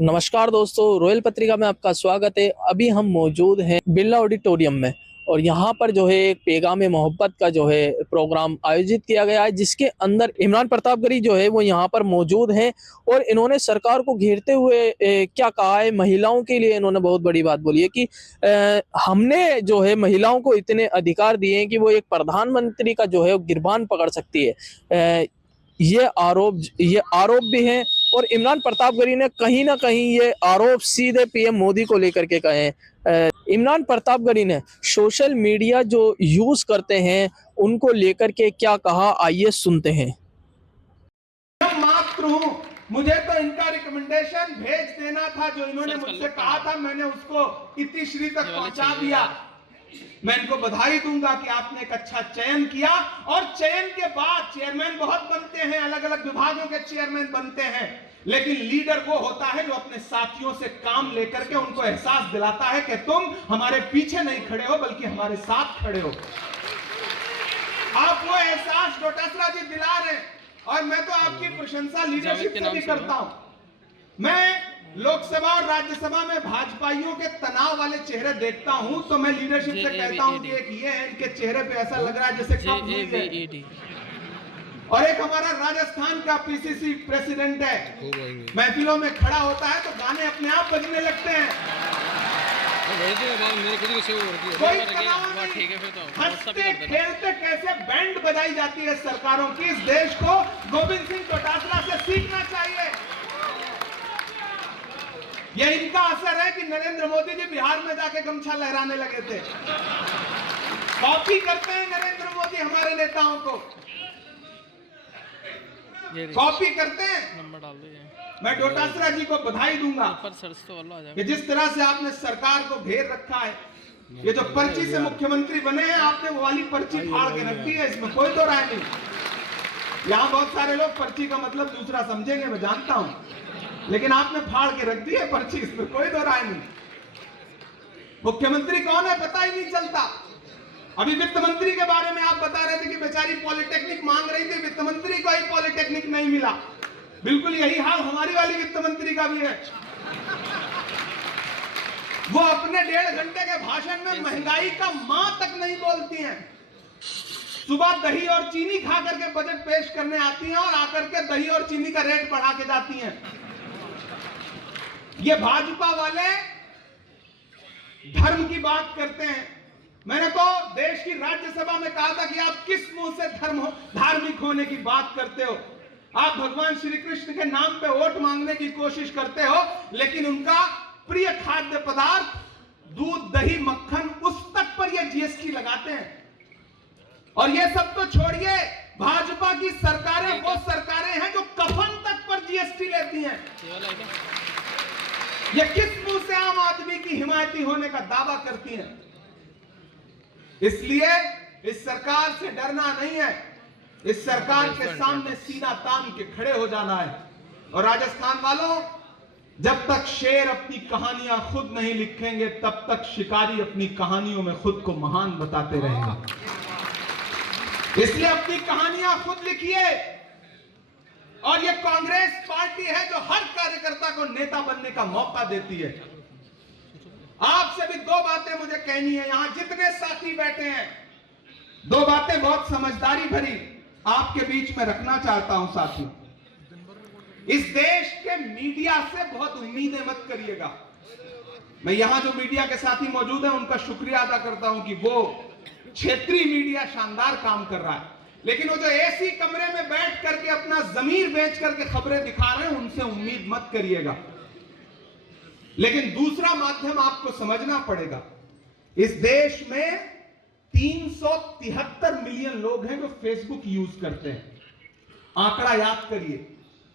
नमस्कार दोस्तों, रॉयल पत्रिका में आपका स्वागत है। अभी हम मौजूद हैं बिरला ऑडिटोरियम में और यहाँ पर जो है एक पैगाम मोहब्बत का जो है प्रोग्राम आयोजित किया गया है, जिसके अंदर इमरान प्रतापगढ़ी जो है वो यहाँ पर मौजूद हैं और इन्होंने सरकार को घेरते हुए क्या कहा है। महिलाओं के लिए इन्होंने बहुत बड़ी बात बोली है कि हमने जो है महिलाओं को इतने अधिकार दिए हैं कि वो एक प्रधानमंत्री का जो है गिरबान पकड़ सकती है। ये आरोप भी हैं और इमरान प्रतापगढ़ी ने कहीं ना कहीं ये आरोप सीधे पीएम मोदी को लेकर के कहे हैं। इमरान प्रतापगढ़ी ने सोशल मीडिया जो यूज करते हैं उनको लेकर के क्या कहा, आइए सुनते हैं। मात्र हूं, मुझे तो इनका रिकमेंडेशन भेज देना था जो इन्होंने मुझसे कहा था, मैंने उसको इतिश्री तक पहुंचा दिया। मैं इनको बधाई दूंगा कि आपने एक अच्छा चयन किया और चयन के बाद चेयरमैन बहुत बनते हैं, अलग अलग विभागों के चेयरमैन बनते हैं, लेकिन लीडर वो होता है जो अपने साथियों से काम लेकर के उनको एहसास दिलाता है कि तुम हमारे पीछे नहीं खड़े हो बल्कि हमारे साथ खड़े हो। आप वो एहसास डोटासरा जी दिला रहे हैं और मैं तो आपकी प्रशंसा लीडरशिप से भी करता हूं। मैं लोकसभा और राज्यसभा में भाजपाइयों के तनाव वाले चेहरे देखता हूं तो मैं लीडरशिप से कहता हूं कि एक ये है, इनके चेहरे पे ऐसा लग रहा है जैसे कब हुई है। और एक हमारा राजस्थान का पीसीसी प्रेसिडेंट है, महफिलों में खड़ा होता है तो गाने अपने आप बजने लगते हैं। कोई तनाव नहीं, हंसते खेलते कैसे बैंड बजाई जाती है सरकारों की, इस देश को गोविंद सिंह डोटासरा से सीखना चाहिए। यह इनका असर है कि नरेंद्र मोदी जी बिहार में जाके गमछा लहराने लगे थे। कॉपी करते हैं नरेंद्र मोदी हमारे नेताओं को, कॉपी करते हैं। नंबर डाल दो। मैं डोटासरा जी को बधाई दूंगा कि जिस तरह से आपने सरकार को घेर रखा है। ये जो पर्ची से मुख्यमंत्री बने हैं, आपने वो वाली पर्ची फाड़ के रख दी है, इसमें कोई तो राय नहीं। यहाँ बहुत सारे लोग पर्ची का मतलब दूसरा समझेंगे, मैं जानता हूं, लेकिन आपने फाड़ के रख दी है पर्ची, इसमें कोई दो राय नहीं। मुख्यमंत्री कौन है पता ही नहीं चलता। अभी वित्त मंत्री के बारे में आप बता रहे थे कि बेचारी पॉलिटेक्निक मांग रही थी, वित्त मंत्री को ही पॉलिटेक्निक नहीं मिला। बिल्कुल यही हाल हमारी वाली वित्त मंत्री का भी है। वो अपने 1.5 घंटे के भाषण में महंगाई का मां तक नहीं बोलती हैं। सुबह दही और चीनी खा करके बजट पेश करने आती हैं और आकर के दही और चीनी का रेट बढ़ा के जाती हैं। ये भाजपा वाले धर्म की बात करते हैं। मैंने तो देश की राज्यसभा में कहा था कि आप किस मुंह से धार्मिक होने की बात करते हो। आप भगवान श्री कृष्ण के नाम पे वोट मांगने की कोशिश करते हो, लेकिन उनका प्रिय खाद्य पदार्थ दूध दही मक्खन उस तक पर ये जीएसटी लगाते हैं। और ये सब तो छोड़िए, भाजपा की सरकारें वो सरकारें हैं जो कफन तक पर जीएसटी लेती हैं। ये किस मुंह से आम आदमी की हिमायती होने का दावा करती हैं। इसलिए इस सरकार से डरना नहीं है, इस सरकार के सामने सीना तान के खड़े हो जाना है। और राजस्थान वालों, जब तक शेर अपनी कहानियां खुद नहीं लिखेंगे तब तक शिकारी अपनी कहानियों में खुद को महान बताते रहेंगे। इसलिए अपनी कहानियां खुद लिखिए। और ये कांग्रेस पार्टी है जो हर कार्यकर्ता को नेता बनने का मौका देती है। आपसे भी 2 बातें मुझे कहनी है। यहां जितने साथी बैठे हैं, 2 बातें बहुत समझदारी भरी आपके बीच में रखना चाहता हूं साथियों। इस देश के मीडिया से बहुत उम्मीदें मत करिएगा। मैं यहां जो मीडिया के साथी मौजूद हैं उनका शुक्रिया अदा करता हूं कि वो क्षेत्रीय मीडिया शानदार काम कर रहा है, लेकिन वो जो एसी कमरे में बैठ करके अपना जमीर बेच करके खबरें दिखा रहे हैं उनसे उम्मीद मत करिएगा। लेकिन दूसरा माध्यम आपको समझना पड़ेगा। इस देश में 373 मिलियन लोग हैं जो फेसबुक यूज करते हैं। आंकड़ा याद करिए,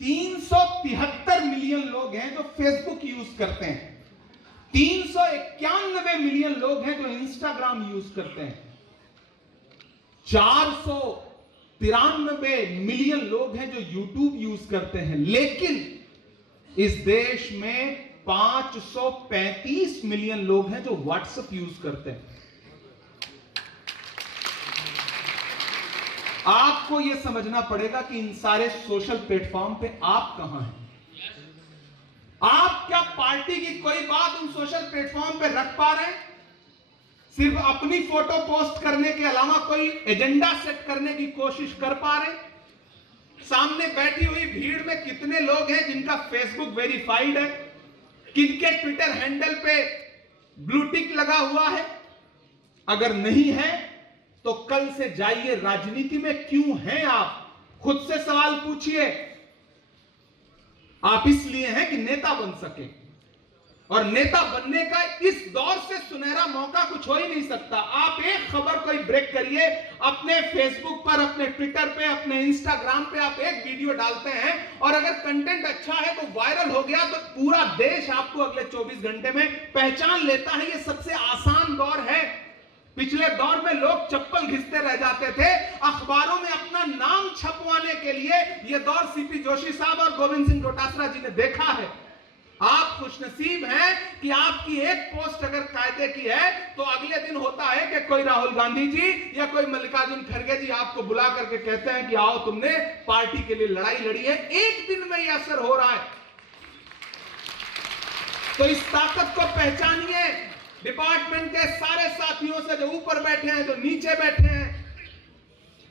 373 मिलियन लोग हैं जो फेसबुक यूज करते हैं। 391 मिलियन लोग हैं जो इंस्टाग्राम यूज करते हैं। 493 मिलियन लोग हैं जो यूट्यूब यूज करते हैं। लेकिन इस देश में 535 मिलियन लोग हैं जो व्हाट्सएप यूज करते हैं। आपको यह समझना पड़ेगा कि इन सारे सोशल प्लेटफॉर्म पे आप कहां हैं, आप क्या पार्टी की कोई बात उन सोशल प्लेटफॉर्म पे रख पा रहे हैं? सिर्फ अपनी फोटो पोस्ट करने के अलावा कोई एजेंडा सेट करने की कोशिश कर पा रहे हैं? सामने बैठी हुई भीड़ में कितने लोग हैं जिनका फेसबुक वेरीफाइड है, किनके ट्विटर हैंडल पे ब्लू टिक लगा हुआ है? अगर नहीं है तो कल से जाइए, राजनीति में क्यों हैं आप? खुद से सवाल पूछिए। आप इसलिए हैं कि नेता बन सके, और नेता बनने का इस दौर से सुनहरा मौका कुछ हो ही नहीं सकता। आप एक खबर कोई ब्रेक करिए, अपने फेसबुक पर, अपने ट्विटर पे, अपने इंस्टाग्राम पे आप एक वीडियो डालते हैं और अगर कंटेंट अच्छा है तो वायरल हो गया तो पूरा देश आपको अगले 24 घंटे में पहचान लेता है। ये सबसे आसान दौर है। पिछले दौर में लोग चप्पल घिसते रह जाते थे अखबारों में अपना नाम छपवाने के लिए। यह दौर सीपी जोशी साहब और गोविंद सिंह डोटासरा जी ने देखा है। आप खुशनसीब हैं कि आपकी एक पोस्ट अगर कायदे की है तो अगले दिन होता है कि कोई राहुल गांधी जी या कोई मल्लिकार्जुन खड़गे जी आपको बुला करके कहते हैं कि आओ, तुमने पार्टी के लिए लड़ाई लड़ी है। एक दिन में यह असर हो रहा है। तो इस ताकत को पहचानिए। डिपार्टमेंट के सारे साथियों से, जो ऊपर बैठे हैं, जो नीचे बैठे हैं,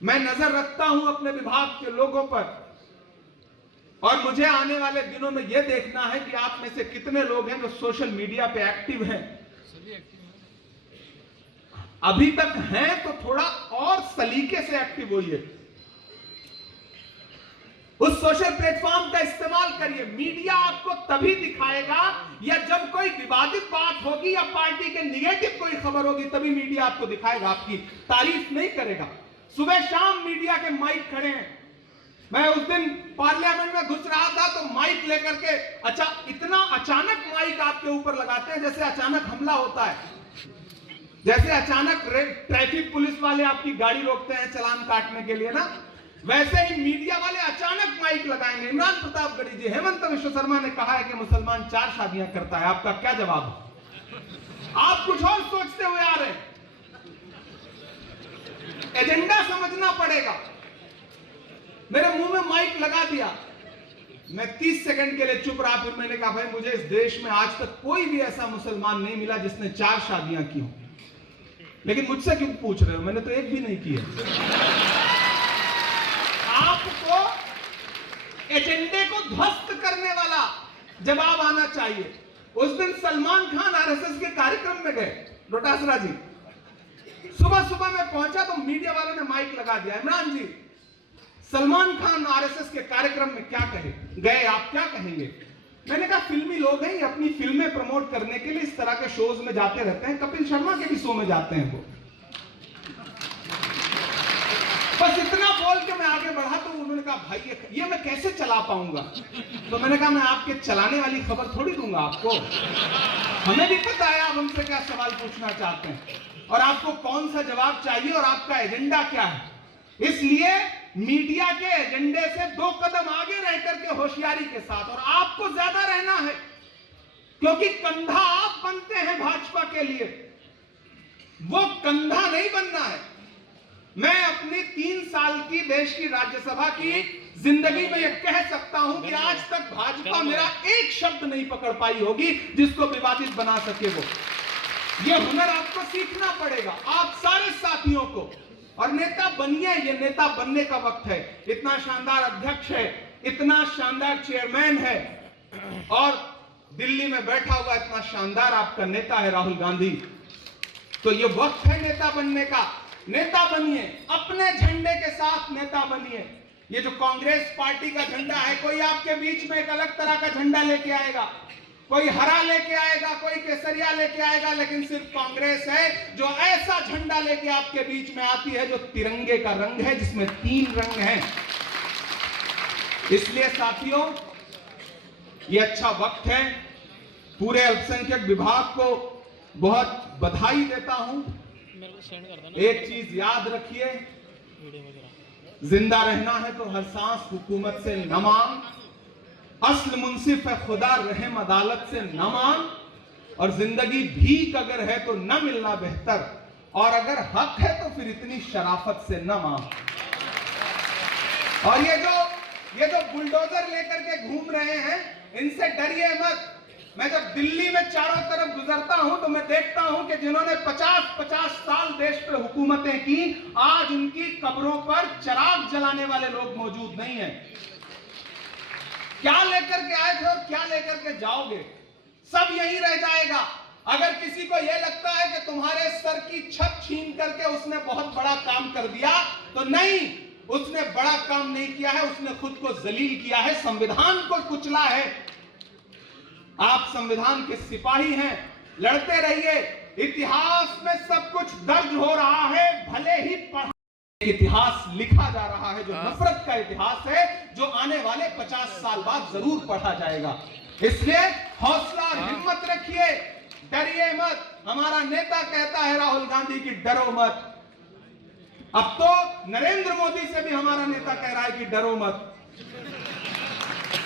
मैं नजर रखता हूं अपने विभाग के लोगों पर, और मुझे आने वाले दिनों में यह देखना है कि आप में से कितने लोग हैं जो सोशल मीडिया पे एक्टिव हैं। अभी तक हैं तो थोड़ा और सलीके से एक्टिव होइए। उस सोशल प्लेटफॉर्म का इस्तेमाल करिए। मीडिया आपको तभी दिखाएगा या जब कोई विवादित बात होगी या पार्टी के निगेटिव कोई खबर होगी, तभी मीडिया आपको दिखाएगा, आपकी तारीफ नहीं करेगा। सुबह शाम मीडिया के माइक खड़े हैं। मैं उस दिन पार्लियामेंट में घुस रहा था तो माइक लेकर के, अच्छा, इतना अचानक माइक आपके ऊपर लगाते हैं जैसे अचानक हमला होता है, जैसे अचानक ट्रैफिक पुलिस वाले आपकी गाड़ी रोकते हैं चालान काटने के लिए ना, वैसे ही मीडिया वाले अचानक माइक लगाएंगे। इमरान प्रतापगढ़ी जी, हेमंत विश्व शर्मा ने कहा है कि मुसलमान 4 शादियां करता है, आपका क्या जवाब है? आप कुछ और सोचते हुए आ रहे हैं। एजेंडा समझना पड़ेगा। मेरे मुंह में माइक लगा दिया, मैं 30 सेकंड के लिए चुप रहा। फिर मैंने कहा, भाई मुझे इस देश में आज तक कोई भी ऐसा मुसलमान नहीं मिला जिसने 4 शादियां की हो, लेकिन मुझसे क्यों पूछ रहे हो? मैंने तो एक भी नहीं की है। आपको एजेंडे को ध्वस्त करने वाला जवाब आना चाहिए। उस दिन सलमान खान आरएसएस के कार्यक्रम में गए, डोटासरा जी, सुबह सुबह मैं पहुंचा तो मीडिया वालों ने माइक लगा दिया, इमरान जी सलमान खान आरएसएस के कार्यक्रम में क्या कहे गए, आप क्या कहेंगे? मैंने कहा, फिल्मी लोग हैं, ये अपनी फिल्में प्रमोट करने के लिए इस तरह के शोज में जाते रहते हैं, कपिल शर्मा के भी शो में जाते हैं वो। बस इतना बोल के मैं आगे बढ़ा तो उन्होंने कहा, भाई ये मैं कैसे चला पाऊंगा? तो मैंने कहा, मैं आपके चलाने वाली खबर थोड़ी दूंगा आपको, हमें भी पता है आप हमसे क्या सवाल पूछना चाहते हैं और आपको कौन सा जवाब चाहिए और आपका एजेंडा क्या है। इसलिए मीडिया के एजेंडे से 2 कदम आगे रह करके होशियारी के साथ, और आपको ज्यादा रहना है क्योंकि कंधा आप बनते हैं भाजपा के लिए, वो कंधा नहीं बनना है। मैं अपनी 3 साल की देश की राज्यसभा की जिंदगी में यह कह सकता हूं कि आज तक भाजपा मेरा एक शब्द नहीं पकड़ पाई होगी जिसको विवादित बना सके वो। ये हुनर आपको सीखना पड़ेगा, आप सारे साथियों को, और नेता बनिए। ये नेता बनने का वक्त है। इतना शानदार अध्यक्ष है, इतना शानदार चेयरमैन है, और दिल्ली में बैठा हुआ इतना शानदार आपका नेता है राहुल गांधी। तो ये वक्त है नेता बनने का। नेता बनिए, अपने झंडे के साथ नेता बनिए। ये जो कांग्रेस पार्टी का झंडा है, कोई आपके बीच में एक अलग तरह का झंडा लेके आएगा, कोई हरा लेके आएगा, कोई केसरिया लेके आएगा, लेकिन सिर्फ कांग्रेस है जो ऐसा झंडा लेके आपके बीच में आती है जो तिरंगे का रंग है, जिसमें 3 रंग हैं। इसलिए साथियों, ये अच्छा वक्त है। पूरे अल्पसंख्यक विभाग को बहुत बधाई देता हूं। एक चीज याद रखिए, जिंदा रहना है तो हर सांस हुकूमत से न मांग, अस्ल मुंसिफ है खुदा रहम अदालत से न मांग, और जिंदगी भीख अगर है तो न मिलना बेहतर, और अगर हक है तो फिर इतनी शराफत से न मांग। और ये जो बुलडोजर लेकर के घूम रहे हैं, इनसे डरिए मत। मैं जब दिल्ली में चारों तरफ गुजरता हूं तो मैं देखता हूं कि जिन्होंने 50-50 साल देश पे हुकूमतें की, आज उनकी कब्रों पर चिराग जलाने वाले लोग मौजूद नहीं हैं। क्या लेकर के आए थे और क्या लेकर के जाओगे? सब यहीं रह जाएगा। अगर किसी को यह लगता है कि तुम्हारे सर की छत छीन करके उसने बहुत बड़ा काम कर दिया, तो नहीं, उसने बड़ा काम नहीं किया है, उसने खुद को जलील किया है, संविधान को कुचला है। आप संविधान के सिपाही हैं, लड़ते रहिए। इतिहास में सब कुछ दर्ज हो रहा है, भले ही पढ़ा इतिहास लिखा जा रहा है जो नफरत का इतिहास है, जो आने वाले 50 साल बाद जरूर पढ़ा जाएगा। इसलिए हौसला और हिम्मत रखिए, डरिए मत। हमारा नेता कहता है राहुल गांधी की डरो मत। अब तो नरेंद्र मोदी से भी हमारा नेता कह रहा है कि डरो मत,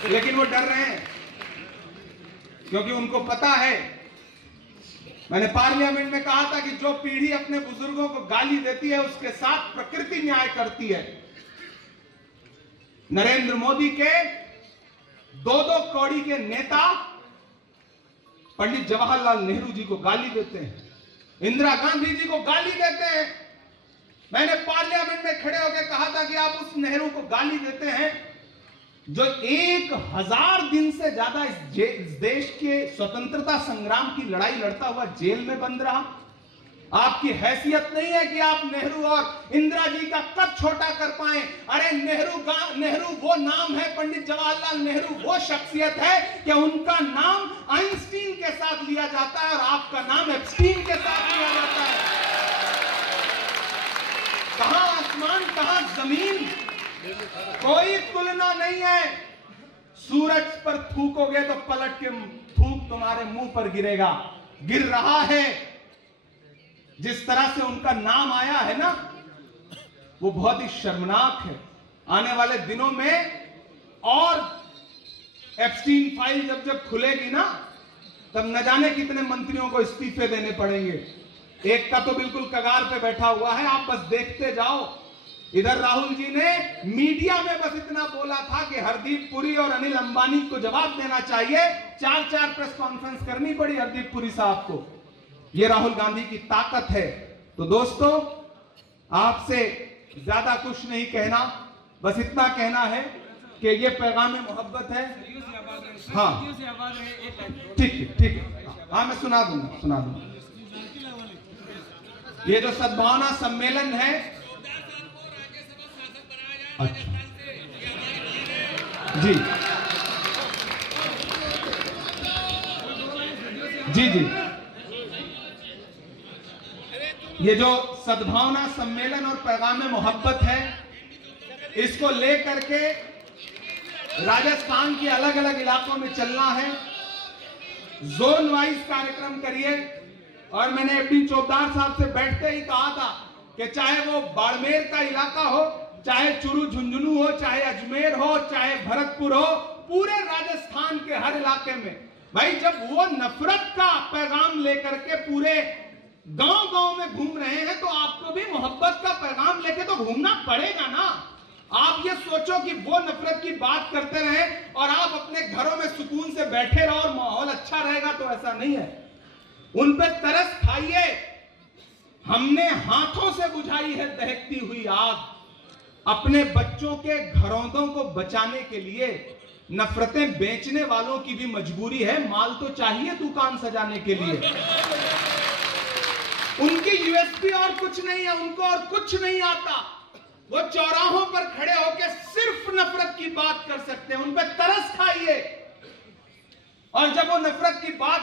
लेकिन वो डर रहे हैं क्योंकि उनको पता है। मैंने पार्लियामेंट में कहा था कि जो पीढ़ी अपने बुजुर्गों को गाली देती है उसके साथ प्रकृति न्याय करती है। नरेंद्र मोदी के 2-2 कौड़ी के नेता पंडित जवाहरलाल नेहरू जी को गाली देते हैं, इंदिरा गांधी जी को गाली देते हैं। मैंने पार्लियामेंट में खड़े होकर कहा था कि आप उस नेहरू को गाली देते हैं जो 1000 दिन से ज्यादा इस देश के स्वतंत्रता संग्राम की लड़ाई लड़ता हुआ जेल में बंद रहा। आपकी हैसियत नहीं है कि आप नेहरू और इंदिरा जी का कद छोटा कर पाए। अरे नेहरू वो नाम है, पंडित जवाहरलाल नेहरू वो शख्सियत है कि उनका नाम आइंस्टीन के साथ लिया जाता है और आपका नाम एप्स्टीन के साथ लिया जाता है। कहां आसमान कहां जमीन, कोई तुलना नहीं है। सूरज पर थूकोगे तो पलट के थूक तुम्हारे मुंह पर गिरेगा, गिर रहा है। जिस तरह से उनका नाम आया है ना, वो बहुत ही शर्मनाक है। आने वाले दिनों में और एप्स्टीन फाइल जब खुलेगी ना, तब न जाने कितने मंत्रियों को इस्तीफे देने पड़ेंगे। एक का तो बिल्कुल कगार पे बैठा हुआ है, आप बस देखते जाओ। इधर राहुल जी ने मीडिया में बस इतना बोला था कि हरदीप पुरी और अनिल अंबानी को जवाब देना चाहिए। 4 प्रेस कॉन्फ्रेंस करनी पड़ी हरदीप पुरी साहब को। ये राहुल गांधी की ताकत है। तो दोस्तों, आपसे ज्यादा कुछ नहीं कहना, बस इतना कहना है कि ये पैगाम मोहब्बत है। हाँ ठीक है, हाँ मैं सुना दूंगा। ये जो सद्भावना सम्मेलन है, अच्छा जी, ये जो सद्भावना सम्मेलन और पैगाम मोहब्बत है, इसको लेकर के राजस्थान के अलग अलग इलाकों में चलना है। जोन वाइज कार्यक्रम करिए। और मैंने एफडी चौबदार साहब से बैठते ही कहा था कि चाहे वो बाड़मेर का इलाका हो, चाहे चुरू झुंझुनू हो, चाहे अजमेर हो, चाहे भरतपुर हो, पूरे राजस्थान के हर इलाके में भाई जब वो नफरत का पैगाम लेकर के पूरे गांव-गांव में घूम रहे हैं, तो आपको भी मोहब्बत का पैगाम लेके तो घूमना पड़ेगा ना। आप ये सोचो कि वो नफरत की बात करते रहे और आप अपने घरों में सुकून से बैठे रहो और माहौल अच्छा रहेगा, तो ऐसा नहीं है। उन पे तरस खाइए। हमने हाथों से बुझाई है दहकती हुई आग। अपने बच्चों के घरौंदों को बचाने के लिए नफरतें बेचने वालों की भी मजबूरी है। माल तो चाहिए दुकान सजाने के लिए। उनकी यूएसपी और कुछ नहीं है, उनको और कुछ नहीं आता। वो चौराहों पर खड़े होकर सिर्फ नफरत की बात कर सकते हैं। उन पे तरस खाइए, और जब वो नफरत की बात